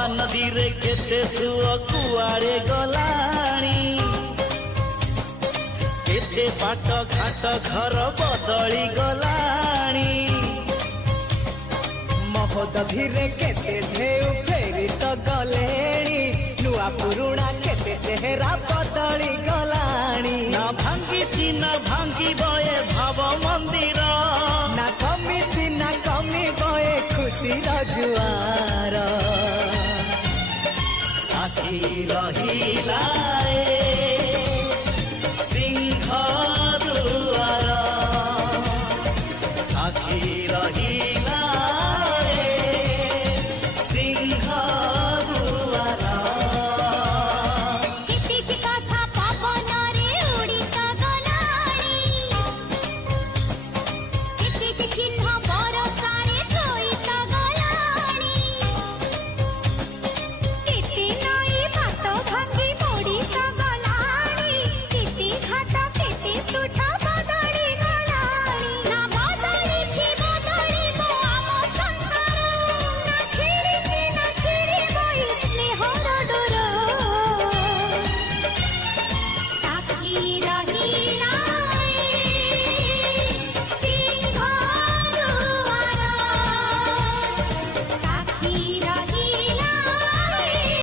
महानदी रे केते सुअ कुआड़े गलाणी केते बाट घाट घर बदली गलाणी महोदधि रे केते ढेउ फेरी तो गलेणी नुआ पुरुणा केते चेहरा बदली गलाणी ना भांगी ना भांगी बये